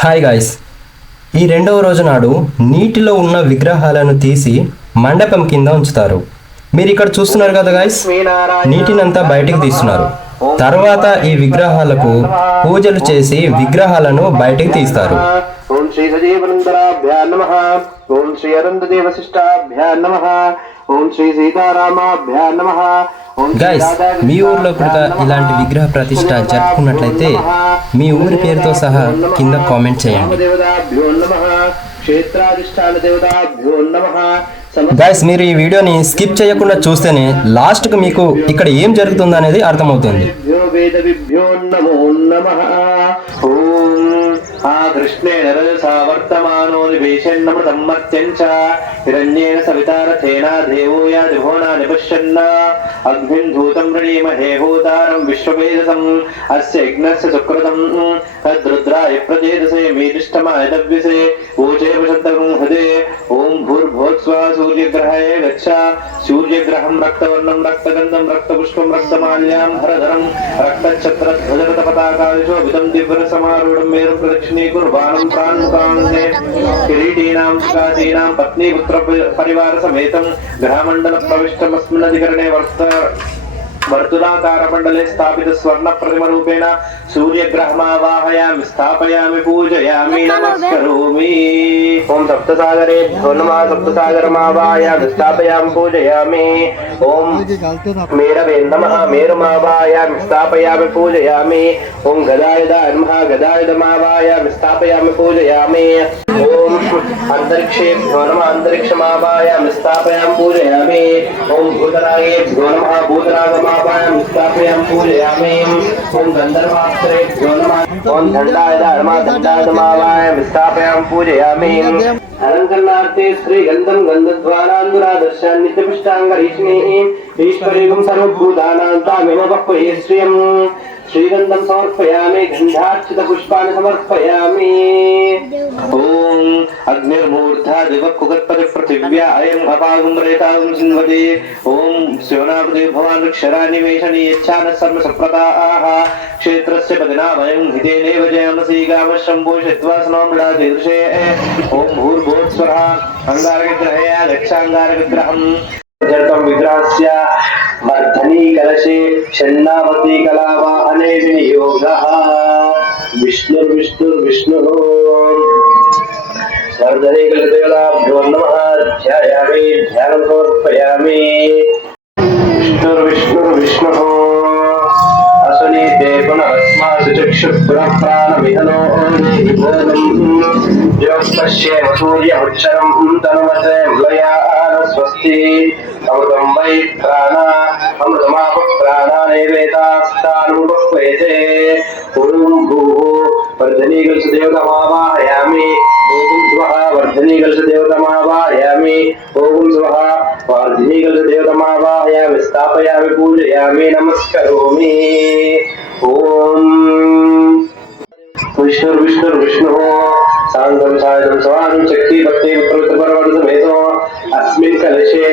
Hi guys, ఈ రెండవ రోజు నాడు నీటిలో ఉన్న విగ్రహాలను తీసి మండపం కింద ఉంచుతారు. మీరు ఇక్కడ చూస్తున్నారు కదా గాయ్స్, నీటినంతా బయటికి తీస్తున్నారు. తర్వాత ఈ విగ్రహాలకు పూజలు చేసి విగ్రహాలను బయటికి తీస్తారు. ఓం శ్రీ సజీవనందరాభ్యా నమః. ఓం శ్రీ అరుంధతి వశిష్టాభ్యా నమః. ఓం శ్రీ సీతారామాభ్యా నమః. గాయ్స్, మీ ఊర్లో కూడా ఇలాంటి విగ్రహ ప్రతిష్ట జరుపుకున్నట్లయితే మీ ఊరి పేరుతో సహా కింద కామెంట్ చేయండి. గాయ్స్, మీరు ఈ వీడియోని స్కిప్ చేయకుండా చూస్తేనే లాస్ట్కు మీకు ఇక్కడ ఏం జరుగుతుందో అనేది అర్థమవుతుంది. కృష్ణేన రజసా వర్తమానో నివేశన్నమృతం మత్యం చ హిరణ్యేన సవితారథేన దేవో యాతి భువనాని పశ్యన్న అగ్నిం ధూతం ప్రణీమహే హోతారం విశ్వవేదసం అస్య యజ్ఞస్య సుకృతం తద్రుద్రాయ ప్రచేతసే మేతిష్టమాయ దవ్యసే ఓచేవ శబ్దగృహదే. ఓం భూర్భువస్సువః సూర్యగ్రహాయ గచ్చ. సూర్యగ్రహం రక్తవర్ణం రక్తగంధం రక్తపుష్పం రక్తమాల్యాం హరధరం రక్తఛత్రధ్వజరథ పతాకాశోభితం దివ్యరసమారూఢం మేరు ప్రదక్షిణీ కుర్వాణం ప్రాణముఖాంగే కిరీటీనాం సుఖాసీనాం పత్నీ పుత్ర పరివార సమేతం గ్రహమండల ప్రవిష్టమస్మిన్నధికరణే వర్తులాకార మండలే స్థాపిత స్వర్ణ ప్రతిమ రూపేణ సూర్యగ్రహమావాహయామి స్థాపయామి పూజయామి నమస్కరోమి. ఓం సప్తసాగరేభ్యో నమః. సప్తసాగరమావాహయామి స్థాపయామి పూజయామి. ఓం మేరవే నమః. మేరుమావాహయామి స్థాపయామి పూజయామి. ఓం గదాయుధాయ నమః. గదాయుధమావాహయామి స్థాపయామి పూజయామి. ఓం అంతరిక్షేభ్యో నమః. అంతరిక్షమావాహయామి స్థాపయామి పూజయామి. ఓం భూతరాగేభ్యో నమః. భూతరాగమావాహయామి స్థాపయామి పూజయామి. ఓం గంధర్వాస్త్రేభ్యో నమః. ఓం దండాయుధాయ నమః. దండాయుధమావాహయామి స్థాపయామి పూజయామి. అలంకరణార్థే శ్రీగంధం గంధద్వారాంధురాదర్శాన్ నిత్యపుష్టాంగరీష్ణే ఈశ్వరీకం సర్వభూతానాం తామేవ పక్వయే శ్రియం. శ్రీగంధం సమర్పయామి. గంధార్చిత పుష్పాన్ని సమర్పయామి. ఓం అగ్నిర్మూర్ధా దివక్కుగత్పతి పృథివ్యా అయం అపాగం రేతాగం సిన్వతే. ఓం శివనాపతి భవాన్ క్షరానివేశని యచ్ఛాన సర్వ సప్రదాః క్షేత్రస్య పదినా వయం హితేనేవ జయామసి గామశం పోషిత్వా స్నోమృడాదీదృశే. ఓం భూర్భువస్సువః అంగారకగ్రహయ గచ్ఛాంగారకగ్రహం జర్తం విగ్రహస్య వర్ధనీ కలశే షణ్ణావతి కళావాహనే వినియోగః. విష్ణుర్విష్ణుర్విష్ణుః. వర్ధనీ కలశేభ్యో నమః. ధ్యాయామి. ధ్యానం సమర్పయామి. విష్ణుర్విష్ణుర్విష్ణుః. అసునీతే పునరస్మాసు చక్షుఃప్రాణమిహనో యోగపశ్యేమ సూర్యముచ్చరం తనుమతే మ్లయాన స్వస్తి. అమృతం వై ప్రాణ అమృతమాప ప్రాణానేవేతాస్తానుపహ్వయతే. ఓం భూః వర్ధనీకలశదేవతమావాహయామి. ఓం స్వః వర్ధనీకలశదేవతమావాహయామి. ఓం స్వః వర్ధనీకలశదేవతమావాహయామి స్థాపయామి పూజయామి నమస్కరోమి. ఓం విష్ణుర్విష్ణుర్విష్ణుః. సాంగం సాయుధం సమానం శక్తి భక్తి పవిత్రపరవర్త సమేతో అస్మిన్ కలశే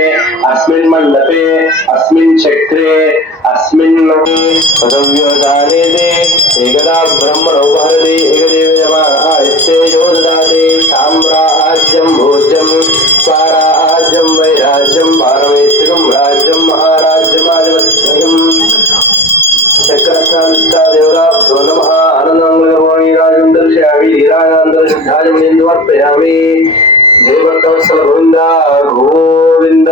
అస్మిన్ మండపే అస్మిన్ చక్రే అస్మిన్ పదవ్యోదానే ఏకదా బ్రహ్మణో వహరే ఏకదేవ నమస్తే యోదదానే సామ్రాజ్యం భోజ్యం స్వరాజ్యం వైరాజ్యం పారమేశ్వరం రాజ్యం మహారాజ్యమాధిపత్యం. చక్రస్నామిష్టాదేవరాభ్యో నమః. ఆనందమంగళగర్వాణి రాజం దర్శయామి. ధీరానందర్శయామి. దేవతవత్సల గోవింద గోవింద.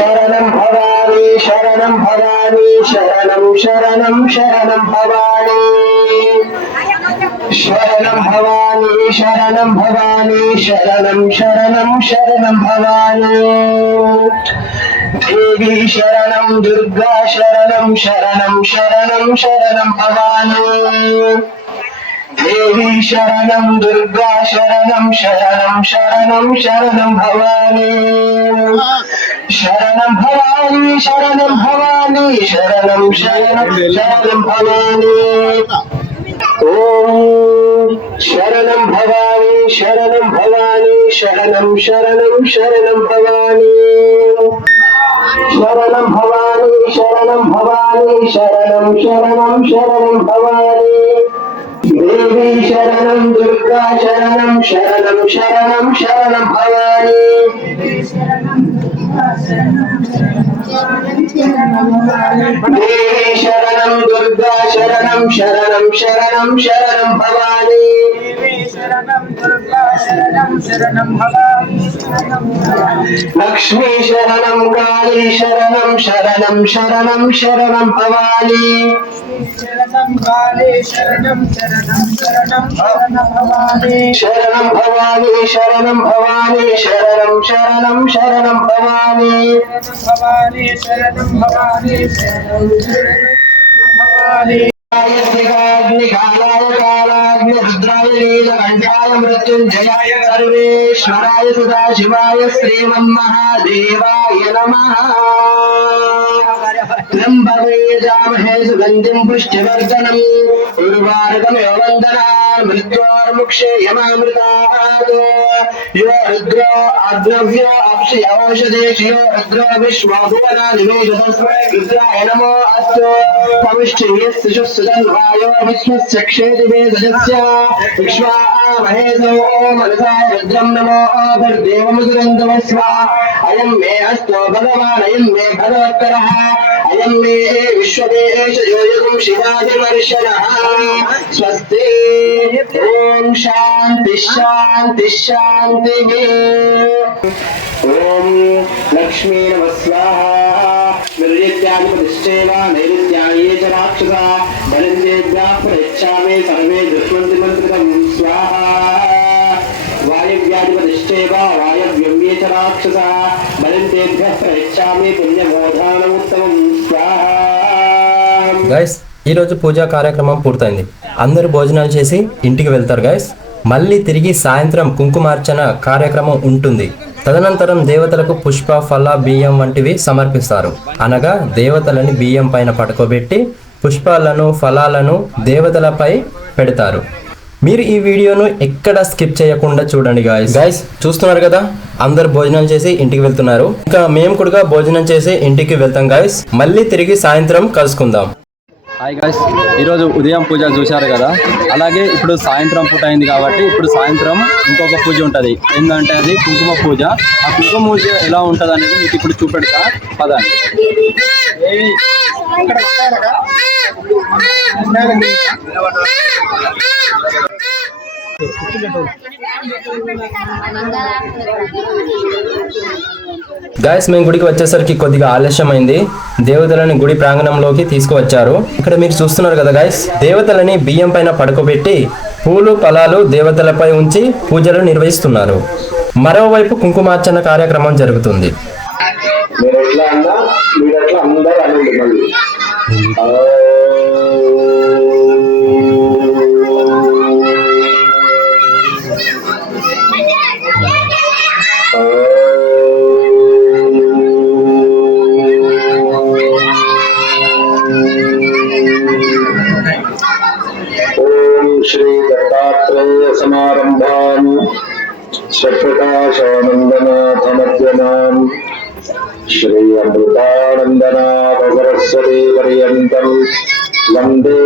శరణం భవాని శరణం భవాని శరణం శరణం శరణం భవాని. శరణం భవాని శరణం భవాని శరణం శరణం శరణం భవాని. దేవి శరణం దుర్గా శరణం శరణం శరణం శరణం భవాని. దేవి శరణం దుర్గా శరణం శరణం శరణం శరణం భవాని. శరణం భవాని శరణం భవాని శరణం శరణం శరణం భవాని. ఓం శరణం భవాని శరణం భవాని శరణం శరణం శరణం భవాని. శరణం భవాని శరణం భవాని శరణం శరణం శరణం భవాని. దేవి శరణం శరణం దుర్గా శరణం శరణం శరణం శరణం భవాని దేవి శరణం దుర్గా శరణం శరణం శరణం శరణం భవాని లక్ష్మీ శరణం కాళీ శరణం శరణం శరణం శరణం భవాని శరణం భవాని శరణం భవాని శరణం శరణం శరణం భవాని రుద్రాయ మృత్యుంజయాయ సర్వేశ్వరాయ సదాశివాయ శ్రీమన్మహాదేవాయ నమః త్ర్యంబకే జామహే సుగంధిం పుష్టివర్ధనం ఉర్వారుకమివ వందనాన్ మృత్యోర్ముక్షే యమామృతాత్ యో రుద్రో అగ్నవ్యో అప్సి ఔషధేషియో రుద్రో విశ్వభువన నివేశతస్మై రుద్రాయ నమో అస్తు పవిష్ఠ్యస్సు సుధన్వాయో విశ్వస్య క్షేతిమే సజస్య విశ్వామహేసో మనసా రుద్రం నమో భర్దేవముదురంతమస్వ అయం మే అస్తో భగవాన్ అయం మే భగవత్కరః అయం మే విశ్వదేశ యోగం శివాదివర్షణః స్వస్తి ఓం శాంతి శాంతి శాంతి ఓం లక్ష్మీ నమస్వాహ నిర్యత్యాధిపతిష్టేవ నైరుత్యాయే చ రాక్షస బలిందేభ్యః ప్రయచ్ఛామి సర్వే దుష్మంతి మంత్రితం స్వాహా వాయవ్యాధిపతిష్టేవ వాయవ్యమ్యే చ రాక్షస బలిందేభ్యః ప్రయచ్ఛామి పుణ్యమోధానముత్తమం స్వాహా. గైస్ ఈరోజు పూజా కార్యక్రమం పూర్తయింది. అందరూ భోజనాలు చేసి ఇంటికి వెళ్తారు గైస్. మళ్ళీ తిరిగి సాయంత్రం కుంకుమార్చన కార్యక్రమం ఉంటుంది. తదనంతరం దేవతలకు పుష్ప ఫల బియ్యం వంటివి సమర్పిస్తారు. అనగా దేవతలని బియ్యం పైన పడుకోబెట్టి పుష్పాలను ఫలాలను దేవతలపై పెడతారు. మీరు ఈ వీడియోను ఎక్కడ స్కిప్ చేయకుండా చూడండి గైస్ చూస్తున్నారు కదా, అందరు భోజనాలు చేసి ఇంటికి వెళ్తున్నారు. ఇంకా మేము కూడా భోజనం చేసి ఇంటికి వెళ్తాం గైస్. మళ్ళీ తిరిగి సాయంత్రం కలుసుకుందాం. హాయ్ గాయ్స్, ఈరోజు ఉదయం పూజ చూశారు కదా, అలాగే ఇప్పుడు సాయంత్రం పూట అయింది కాబట్టి ఇప్పుడు సాయంత్రం ఇంకొక పూజ ఉంటుంది. ఏంటంటే అది కుంకుమ పూజ. ఆ కుంకుమ పూజ ఎలా ఉంటుంది అనేది మీకు ఇప్పుడు చూపెడతా పదండి. గాయస్ మేము గుడికి వచ్చేసరికి కొద్దిగా ఆలస్యమైంది. దేవతలని గుడి ప్రాంగణంలోకి తీసుకువచ్చారు. ఇక్కడ మీరు చూస్తున్నారు కదా గాయస్, దేవతలని బియ్యం పైన పడుకోబెట్టి పూలు ఫలాలు దేవతలపై ఉంచి పూజలు నిర్వహిస్తున్నారు. మరోవైపు కుంకుమార్చన కార్యక్రమం జరుగుతుంది. శ్రీ దత్తాత్రేయ సమారంభాం శత్రుకాశానందనాథమధ్యమాం శ్రీ అమృతానందనాథ సరస్వతీ పర్యంతం వందే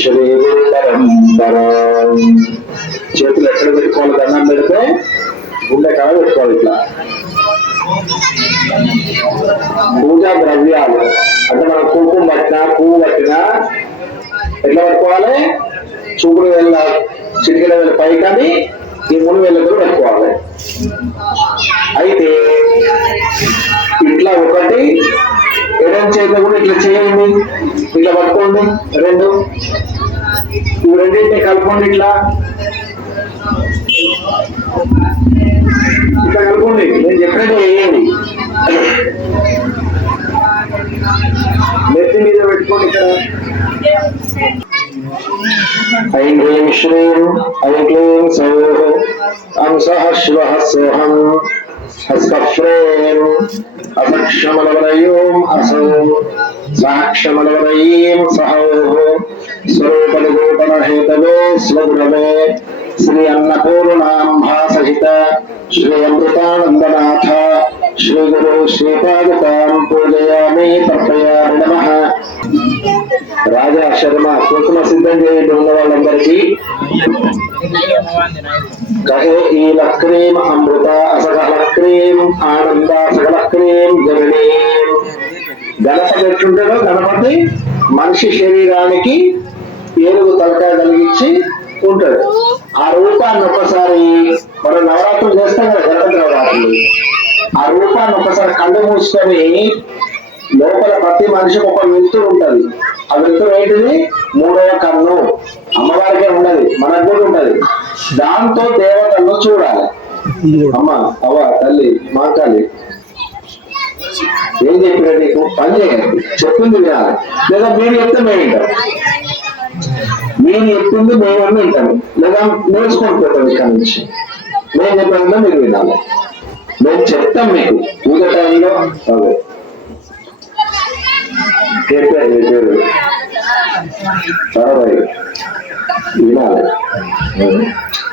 శ్రీ గురు పరంపరాం. చేతులు ఎక్కడ పెట్టుకోవాలి? దండం పెడితే గుండె కాడ పెట్టుకోవాలి. ఇట్లా పూజా ద్రవ్యాలు అంటే మనం కుంకుమ పట్టినా పువ్వు పట్టినా ఎట్లా పట్టుకోవాలి? చూపుడు వెళ్ళ చిటికెల వెళ్ళ పై కానీ ఈ మూడు వెళ్ళకు పెట్టుకోవాలి. అయితే ఇట్లా ఒకటి ఎడం చేతిలో కూడా ఇట్లా చేయండి, ఇట్లా పట్టుకోండి. రెండు ఈ రెండింటిని కలుపుకోండి. ఇట్లా ఇట్లా కలుపుకోండి. నేను చెప్పినట్టు వేయండి. నెత్తి మీద పెట్టుకోండి. ఇక్కడ ఐం హ్రీం శ్రీం ఐం క్లీం సౌః అంసః శివః సోహం హస్తఫ్రేం అసక్షమలవరయోం అసౌ సాక్షమలవరయీం సహౌః స్వరూపనిరూపణ హేతవే స్వగుణమే శ్రీ అన్నపూర్ణాంభాసహిత శ్రీ అమృతానందనాథ శ్రీ గురు శ్రీపాదకాం పూజయామి తర్పయామి నమః. రాజా శర్మ కుంకుమ సిద్ధం చేయడం ఉన్న వాళ్ళందరికీ కహే ఈల క్రీం అమృత అసగల క్రీం ఆనంద సగల క్రీం జగనీ. గణపతి ఎట్లుంటాడో, గణపతి మనిషి శరీరానికి ఏనుగు తలకాయ కలిగించి ఉంటాడు. ఆ రూపాన్ని ఒకసారి మనం నవరాత్రులు చేస్తాం కదా, గణపతి నవరాత్రులు, ఆ రూపాన్ని ఒకసారి కళ్ళు మూసుకొని లోపల ప్రతి మనిషికి ఒక వెలుతురు ఉంటది. ఆ వెలుతురు ఏంటిది? మూడవ కన్ను. అమ్మవారికే ఉండదు, మనకు కూడా ఉంటది. దాంతో దేవతలను చూడాలి. అమ్మ అవ్వ తల్లి మాకాలి ఏం చెప్పినా నీకు పని చేయండి, చెప్పింది వినాలి. లేదా మీరు చెప్తే మేము వింటాం, మీరు చెప్పింది మేము వింటాము, లేదా నేర్చుకొని పోతాం. ఇక్కడ నుంచి మేము చెప్పిన మీరు వినాలి. మేము చెప్తాం మీకు పూజ టైంలో. అదే చెప్పారు సరే వినాలి.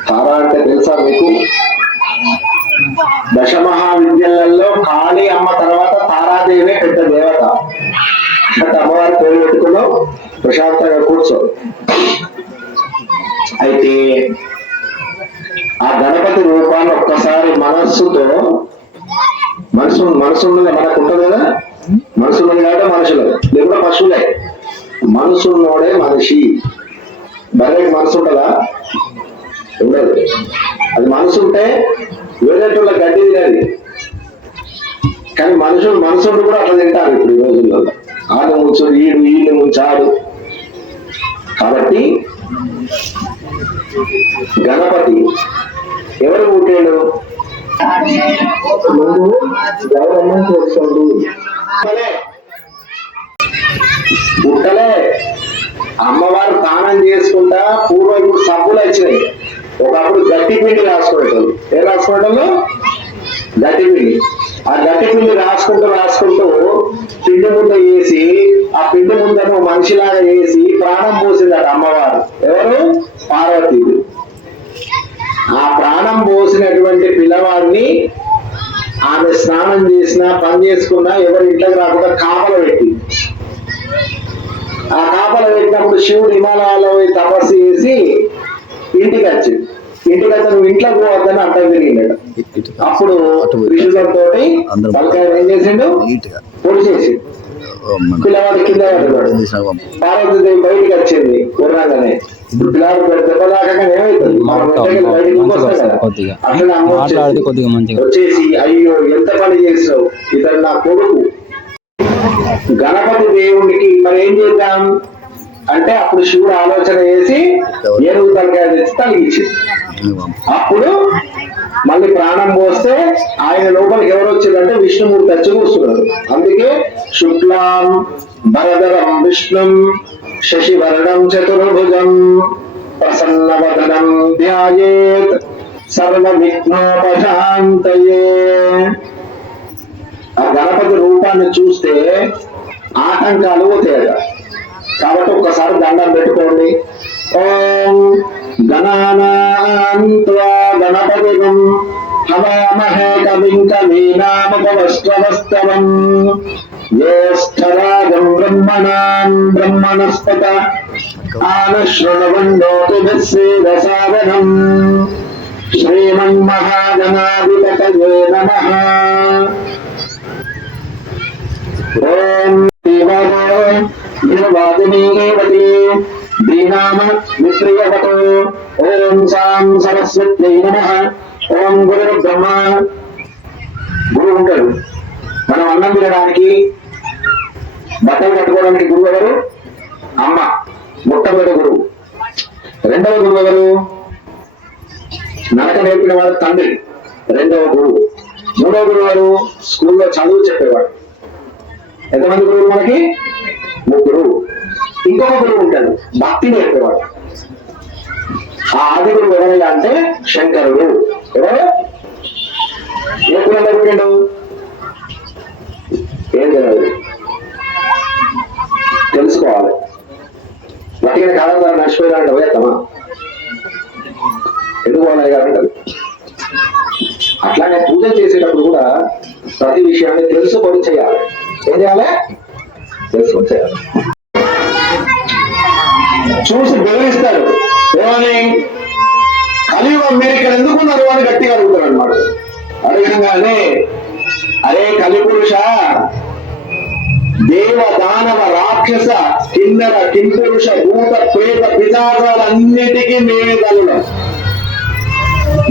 తారా అంటే తెలుసా మీకు? దశమహావిద్యలలో కాళీ అమ్మ తర్వాత తారాదేవే పెద్ద దేవత. అంటే అమ్మవారి పేరు పెట్టుకున్నావు, ప్రశాంతంగా కూర్చో. అయితే ఆ గణపతి రూపాన్ని ఒక్కసారి మనస్సుతో, మనసు ఉన్నది మనకు ఉంటుంది కదా, మనసు ఉన్నది కాబట్టి మనుషులు, లేకుండా పశువులే. మనసున్నోడే మనిషి. బర్రెకి మనసు ఉంటుందా? ఉండదు. అది మనసు ఉంటే వేరేటోళ్ళ గడ్డి తినది. కానీ మనుషులు కూడా అట్లా తింటారు ఇప్పుడు ఈ రోజుల్లో. ఆడు ముంచు, వీళ్ళు ముంచాడు. కాబట్టి గణపతి ఎవరు పుట్టాడు? గౌరమ్మని చేసుకోండి. పుట్టలే. అమ్మవారు స్నానం చేసుకుంటా పూర్వం ఇప్పుడు సబ్బులు వచ్చినాయి. ఒకప్పుడు గట్టి పిండి రాసుకునేటోళ్ళు. ఏం రాసుకునేటోళ్ళు? గట్టి పిండి. ఆ గట్టి పిండి రాసుకుంటూ పిండి ముద్ద వేసి, ఆ పిండి ముద్దను మనిషిలాగా వేసి ప్రాణం పోసిందట అమ్మవారు. ఎవరు? పార్వతీదేవి. ఆ ప్రాణం పోసినటువంటి పిల్లవాడిని ఆమె స్నానం చేసినా పని చేసుకున్నా ఎవరి ఇంట్లోకి రాకుండా కాపల పెట్టి, ఆ కాపల పెట్టినప్పుడు శివుడు హిమాలయాల్లో తపస్సు చేసి ఇంటికి వచ్చి నువ్వు ఇంట్లోకి పోవద్దని అడ్డం తిరిగిండట. అప్పుడు ఋషులతో తలకాయ ఏం చేసిండు? పొడి చేసి పిల్లవాడి కింద పడ్డాడు. పార్వతీదేవి బయటికి వచ్చింది కుర్రాగానే. ఇప్పుడు పిల్లవాడు దెబ్బలాగానే ఏమవుతుంది? అట్లా అమ్మ వచ్చేసి అయ్యో ఎంత పని చేసావు, ఇతను నా కొడుకు. గణపతి దేవుడికి మరి ఏం చేద్దాం అంటే అప్పుడు శివుడు ఆలోచన చేసి ఏనుగు తలకాయ తెచ్చి తలిగించింది. అప్పుడు మళ్ళీ ప్రాణం పోస్తే ఆయన లోపలికి ఎవరు వచ్చిందంటే విష్ణుమూర్తి వచ్చి కూర్చున్నారు. అందుకే శుక్లాం భరధరం విష్ణుం శశివర్ణం చతుర్భుజం ప్రసన్నవదనం ధ్యాయేత్ సర్వ విఘ్నోపశాంతయే. ఆ గణపతి రూపాన్ని చూస్తే ఆటంకాలు పోతాయట. కాబట్టి ఒక్కసారి దండం పెట్టుకోండి. ఓం గణానాం త్వా గణపతిం హవామహే కవిం కవీనాముపవస్త్రవస్తవం జ్యేష్ఠరాజం బ్రహ్మణాం బ్రహ్మణస్పత ఆనశృణవన్నోతిభిస్సేదసాదనం శ్రీమన్మహాగణాధిపతయే నమః. ఓం దేవాదినీవతి శ్రీనామ మిత్రియవతో. ఓం సాం సరస్వత్యై నమః. ఓం గురు బ్రహ్మ. గురువు ఉంటాడు. మనం అన్నం తినడానికి, బట్టలు కట్టుకోవడానికి గురువు ఎవరు? అమ్మ. మొట్టమొదటి గురువు. రెండవ గురువు ఎవరు? నడక నేర్పిన వాడు తండ్రి, రెండవ గురువు. మూడవ గురువు ఎవరు? స్కూల్లో చదువు చెప్పేవాడు. ఎంతమంది గురువులు మనకి? ముగ్గురు. ఇంకొక గురువు ఉంటాడు, భక్తి నేర్పేవాడు. ఆ ఆది గురువు ఎవరైనా అంటే శంకరుడు. ఎవరు? ఏ గురువు నేర్పిండు? ఏం తెలియదు, తెలుసుకోవాలి. వాటికి కాలం ద్వారా నడిచిపోయాలంటే పోయేద్దామా? ఎందుకు వాళ్ళ అంటారు. అట్లానే పూజ చేసేటప్పుడు కూడా ప్రతి విషయాన్ని తెలుసుకొని చేయాలి. ఏం చేయాలి? తెలుసుకొని చేయాలి. చూసి బెదిరిస్తారు. ఏమని? మీరు ఇక్కడ ఎందుకున్నారు అని గట్టిగా అడుగుతారు అనమాట. అడగంగానే అరే కలిపురుష, దేవ దానవ రాక్షస కిన్నర కింపురుష భూత ప్రేత పిశాచాలన్నిటికీ మేమే తల్లుడం,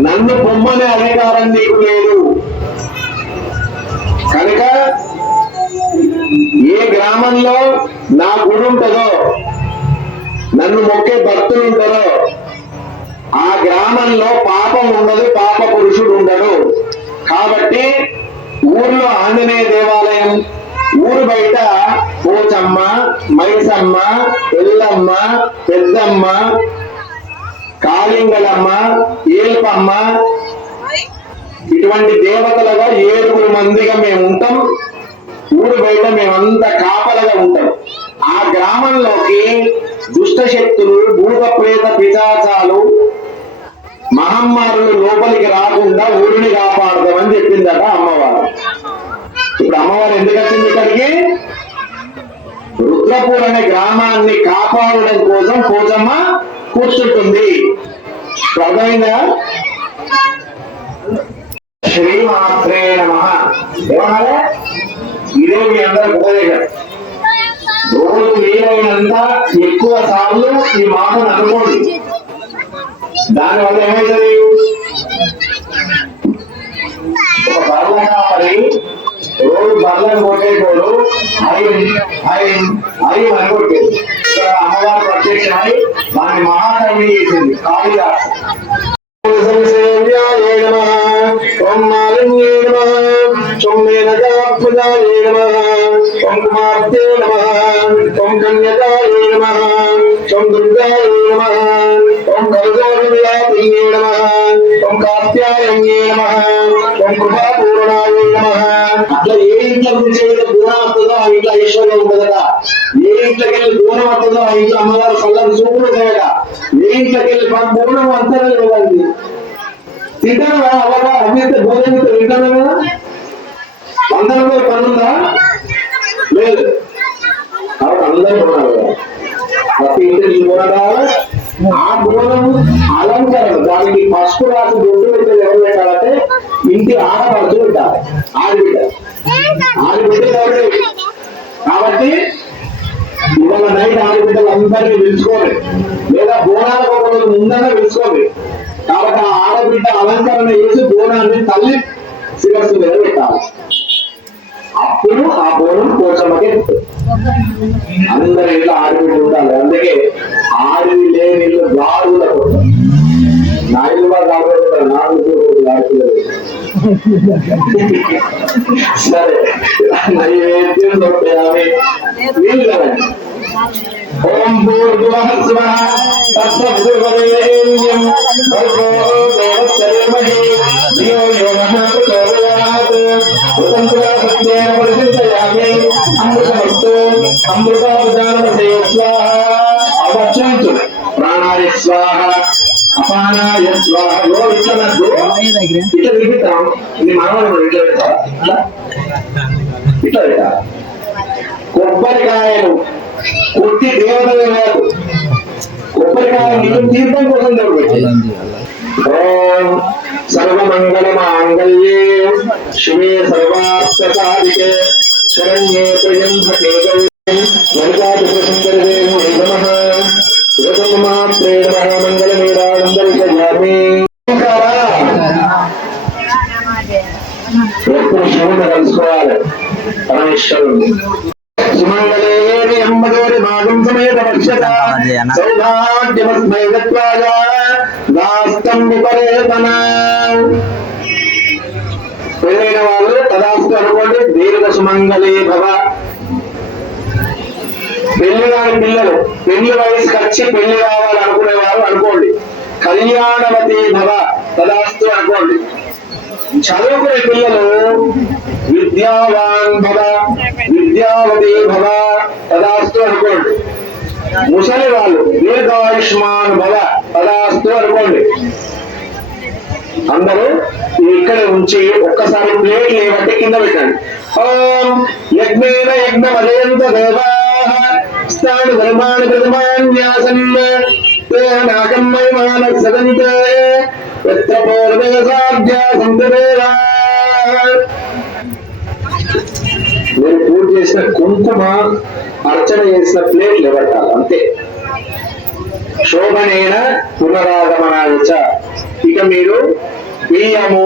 నన్ను పొమ్మనే అధికారం నీకు లేదు. కనుక ఏ గ్రామంలో నా గుడి ఉంటుందో, నన్ను మొక్కే భక్తులు ఉంటారో ఆ గ్రామంలో పాపం ఉండదు, పాప పురుషుడు ఉండడు. కాబట్టి ఊర్లో ఆంజనేయ దేవాలయం, ఊరు బయట పోచమ్మ, మైసమ్మ, ఎల్లమ్మ, పెద్దమ్మ, కాళింగలమ్మ, ఏల్పమ్మ ఇటువంటి దేవతలుగా 7 మందిగా మేము ఉంటాం. ఊరు బయట మేమంతా కాపలగా ఉంటాం. ఆ గ్రామంలోకి దుష్ట శక్తులు, భూత ప్రేత పిశాచాలు, మహమ్మారులు లోపలికి రాకుండా ఊరిని కాపాడదామని చెప్పిందట అమ్మవారు. ఇప్పుడు అమ్మవారు ఎందుకు వచ్చింది ఇక్కడికి? రుద్రపూర్ అనే గ్రామాన్ని కాపాడడం కోసం పోచమ్మ కూర్చుంటుంది. అర్థమైందా? శ్రీమాత్రే నమః. ఏమన్నా ఇదే మీ అందరికి ఉపయోగం. రోజు వీలైనంత ఎక్కువ సార్లు ఈ మాటను అనుకోండి. దానివల్ల ఏమైతుంది? ఒక బర్ల కాపరి రోజు బర్లను కొట్టేటోడు అయి అనుకుంటుంది. ఇక్కడ అమ్మవారు ప్రత్యక్షమై దాన్ని మహాకర్మి చేసింది కాళిదాసు. ఓం మాలిన్యే నమః, ఓం మేనకాత్మజాయే నమః, ఓం కుమార్తె నమః, ఓం కన్యకాయే నమః, ఓం దుర్గాయే నమః, ఓం కరుణోర్మిళాతిన్యే నమః, ఓం కాత్యాయన్యే నమః, ఓం కృపాపూర్ణాయే నమః. అట్లా ఏ ఇంట్లో నుంచి దూరం వస్తుందో ఆ ఇంట్లో ఐశ్వర్యం ఉండదట. ఏ ఇంట్లోకి వెళ్ళి దూరం వస్తుందో ఆ ఇంట్లో అమ్మగారు సల్లని చూపులు ఉంటాయట. ఏ ఇంట్లోకి వెళ్ళి పూర్ణం అంతా లేదండి. తింటాను అవ్వగా అమ్మితే భోజనం తింటాను కదా. అందరిలో పనుందా? లేదు. కాబట్టి అందరూ ఉన్నారు కదా. ప్రతి ఇంటికి కూడా ఆ బోనం అలంకరణ, దానికి పసుపు రాసి బొట్టు పెట్టేది ఎవరు పెట్టాలంటే ఇంటి ఆడపడుతూ పెట్టాలి. ఆడబిడ్డ ఎవరు? కాబట్టి ఇవాళ నైట్ ఆడబిడ్డలు అందరినీ పిలుచుకోండి, లేదా బోనాలకు ఒక రోజు ముందనే పిలుచుకోండి. కాబట్టి ఆ ఆడబిడ్డ అలంకరణ చేసి బోనాన్ని తల్లి శిరస్సు మీద పెట్టాలి. అప్పుడు ఆ బోనం పోచమ్మకి అందరి ఇట్లా ఆడబిడ్డ ఉండాలి. అందుకే ఆడివి లేని ఇల్లు గాడుల కొట్టాలి. నా ఇల్లు కూడా గాడుకుంటారు, నాకు ఆడపిల్లలు. సరే నైవేద్యం దొరుకుతాయి వీళ్ళు కదండి. ఓం భూర్భువః స్వః తత్సవితుర్వరేణ్యం భర్గో దేవస్య ధియో యో నః ప్రచోదయాత్ ఉతంత్రా సత్యేన పరిశుద్ధయామి అమృతమస్తు అమృతావదానమసే స్వాహ. అవచంతు ప్రాణాయ స్వాహ అపానాయ స్వాహ. ఇట్లా వినిపిస్తాం. నీ మనవాళ్ళు ఇట్లా పెడతావా? ఇట్లా పెట్టా. కొబ్బరికాయలు కొట్టి దేవతలు కాదు, కొబ్బరికాయలు తీర్థం కోసం జరుగుతుంది. ఓం సర్వమంగళ మాంగళ్యే శివే సర్వార్థసాధికే శరణ్యే త్ర్యంబకే గౌరీ లలితాసుందరే నమః. శివసంమాత్రే నమః. మంగళమేరాడందరికయామి. ఎప్పుడు శివుని కలుసుకోవాలి పరమేశ్వరుడు. సుమంగళే అంబగోరి భాగం సమేత వక్షత సౌభాగ్యమస్మై గత్వాయ దాస్తం విపరేతన. పెళ్ళైన వాళ్ళు తదాస్తు అనుకోండి. దీర్ఘ సుమంగళే భవ. పెళ్లి కాని పిల్లలు పెళ్లి వయసుకి వచ్చి పెళ్లి కావాలనుకునేవారు అనుకోండి. కళ్యాణవతి భవ తదాస్తు అనుకోండి. చదువుకునే పిల్లలు విద్యావాన్ భవ విద్యావతి భవ తదాస్తు అనుకోండి. ముసలి వాళ్ళు దీర్ఘాయుష్మాన్ భవ తదాస్తు అనుకోండి. అందరూ ఇక్కడే ఉంచి ఒక్కసారి ప్లేట్ లేవట్టి కింద పెట్టండి. ఓం యజ్ఞేన యజ్ఞమజయంత దేవాః స్థాను ధర్మాణి ప్రథమాన్యాసన్ నాకమ్మయమాన సదంతే మీరు పూజ చేసిన కుంకుమ అర్చన చేసిన ప్లేట్లు ఇవ్వటాలి అంతే. శోభనైన పునరాగమనాయచ. ఇక మీరు బియ్యము,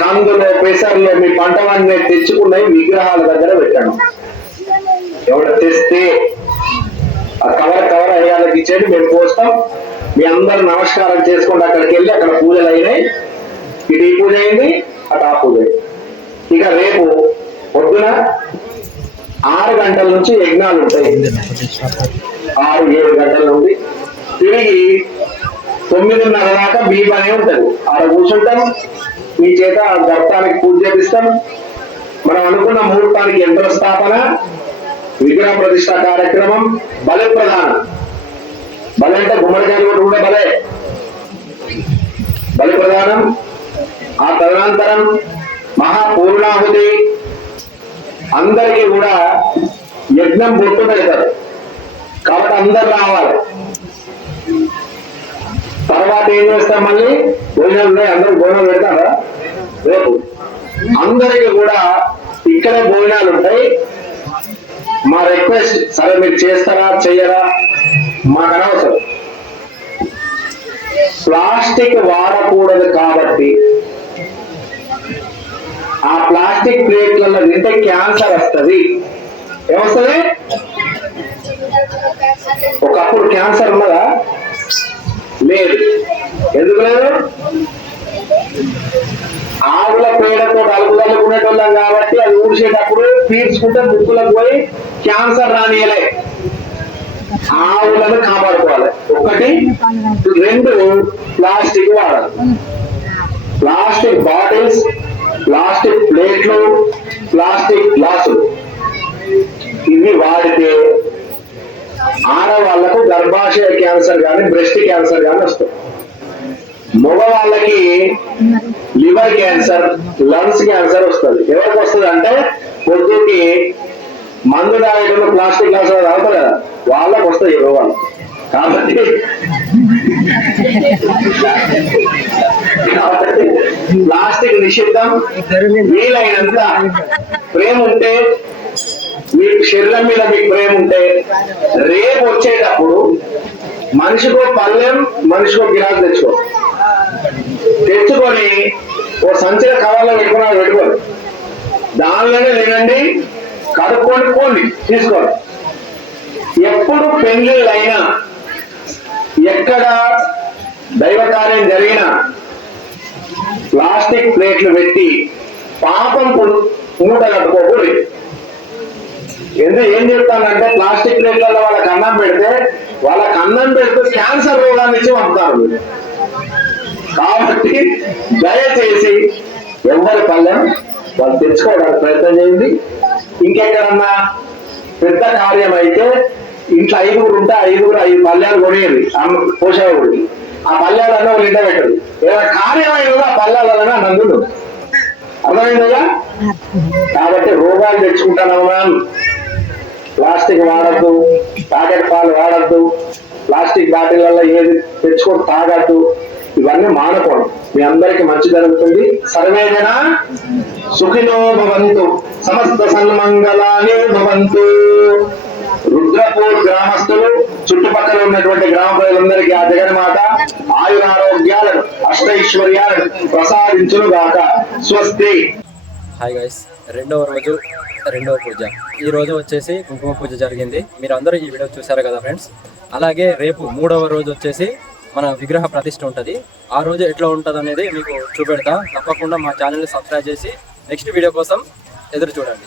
కందులో, పెసర్లో మీ పంటలన్నీ తెచ్చుకున్నవి విగ్రహాల దగ్గర పెట్టండి. ఎవరు తెస్తే ఆ కవర్ అయ్యాలకి ఇచ్చేది మేము పోస్తాం. మీ అందరు నమస్కారం చేసుకోండి. అక్కడికి వెళ్ళి అక్కడ పూజలు అయినాయి. ఇటు ఈ పూజ అయింది, అటు ఆ పూజ అయింది. ఇక రేపు పొద్దున 6 గంటల నుంచి యజ్ఞాలు ఉంటాయి. 6-7 గంటల నుండి తిరిగి 9:30 దాకా బీపనే ఉంటది. ఆడ కూర్చుంటాం. మీ చేత గర్తానికి పూజ చేపిస్తాం. మనం అనుకున్న ముహూర్తానికి యంత్ర స్థాపన, విగ్రహ ప్రతిష్ట కార్యక్రమం, బలి ప్రధానం. బలి అంటే గుమ్మడికాయలు కూడా బలే. బలి ప్రధానం. ఆ తదనంతరం మహాపూర్ణాహుతి. అందరికీ కూడా యజ్ఞం బొట్టు పెడతారు కాబట్టి అందరు రావాలి. తర్వాత ఏం చేస్తాం, మళ్ళీ భోజనాలు ఉన్నాయి. అందరూ భోజనాలు పెడతారా రేపు? అందరికీ కూడా ఇక్కడే భోజనాలు ఉంటాయి. మా రిక్వెస్ట్, సరే మీరు చేస్తారా చెయ్యరా మాకు అనవసరం. ప్లాస్టిక్ వాడకూడదు కాబట్టి ఆ ప్లాస్టిక్ ప్లేట్లలో తింటే క్యాన్సర్ వస్తుంది. ఏమొస్తుంది? ఒకప్పుడు క్యాన్సర్ ఉన్నదా? లేదు. ఎందుకు లేదు? ఆవుల పేడతో అలుగుదలుకునేటోళ్ళం కాబట్టి అది ఊడ్చేటప్పుడు పీల్చుకుంటే ముక్కులకు పోయి క్యాన్సర్ రానియలే. ఆవులను కాపాడుకోవాలి. 1, 2 ప్లాస్టిక్ వాడాలి. ప్లాస్టిక్ బాటిల్స్, ప్లాస్టిక్ ప్లేట్లు, ప్లాస్టిక్ గ్లాసులు ఇవి వాడితే ఆడవాళ్లకు గర్భాశయ క్యాన్సర్ కానీ బ్రెస్ట్ క్యాన్సర్ కానీ వస్తుంది. మగవాళ్ళకి లివర్ క్యాన్సర్, లంగ్స్ క్యాన్సర్ వస్తుంది. ఎవరికి వస్తుంది అంటే పొద్దుకి మందు తాగేటప్పుడు ప్లాస్టిక్ గ్లాసులు తాగుతారు కదా, వాళ్ళకి వస్తాయి ఈ రోగాలు. కాబట్టి ప్లాస్టిక్ నిషిద్ధం. వీలైనంత ప్రేమ ఉంటే, మీకు శరీరం మీద మీకు ప్రేమ ఉంటే, రేపు వచ్చేటప్పుడు మనిషికో పళ్ళెం, మనిషికో గిలాసు తెచ్చుకొని ఓ సంచిన కవర్లో పెట్టుకోండి. దానిలోనే తినండి, కడుక్కొని పోండి, తీసుకోండి. ఎప్పుడు పెళ్లిళ్ళైనా, ఎక్కడ దైవ కార్యం జరిగినా ప్లాస్టిక్ ప్లేట్లు పెట్టి పాపం మూట కట్టుకోకూడదు. ఏం చెప్తానంటే ప్లాస్టిక్ ప్లేట్లలో వాళ్ళకి అన్నం పెడితే క్యాన్సర్ రోగాన్ని ఇచ్చి పంపుతారు. కాబట్టి దయచేసి ఎవరి పళ్ళెం వాళ్ళు తెచ్చుకోవడానికి ప్రయత్నం చేయండి. ఇంకెక్కడన్నా పెద్ద కార్యం అయితే ఇంట్లో 5 ఉంటే 5 పళ్ళాలు కొనేది పోషకుడికి. ఆ పళ్ళాలన్నా వాళ్ళు ఇంట పెట్టదు. ఏదైనా కార్యమైన ఆ పళ్ళాలన్నా నందుడు. అర్థమైందా? కాబట్టి రోగాలు తెచ్చుకుంటానమ్మా. ప్లాస్టిక్ వాడద్దు, ప్యాకెట్ పాలు వాడద్దు, ప్లాస్టిక్ బాటిళ్లలో ఏది తెచ్చుకొని తాగద్దు. ఇవన్నీ మానుకోండి. మీ అందరికి మంచి జరుగుతుంది. సర్వేజన సుఖినో భవంతు, సమస్త సన్మంగళాని భవంతు. రుద్రపూర్ గ్రామస్తులు, చుట్టుపక్కల ఉన్నటువంటి గ్రామ ప్రజలందరికీ ఆ జగన్మాత ఆయురారోగ్యాలను, అష్టైశ్వర్యాలను ప్రసాదించును గాక. స్వస్తి. హాయ్ గైస్, రెండవ పూజ. ఈ రోజు వచ్చేసి కుంకుమ పూజ జరిగింది. మీరు అందరూ ఈ వీడియో చూసారు కదా ఫ్రెండ్స్. అలాగే రేపు 3వ రోజు వచ్చేసి మన విగ్రహ ప్రతిష్ఠ ఉంటుంది. ఆ రోజు ఎట్లా ఉంటుంది అనేది మీకు చూపెడతా. తప్పకుండా మా ఛానల్ని సబ్స్క్రైబ్ చేసి నెక్స్ట్ వీడియో కోసం ఎదురు చూడండి.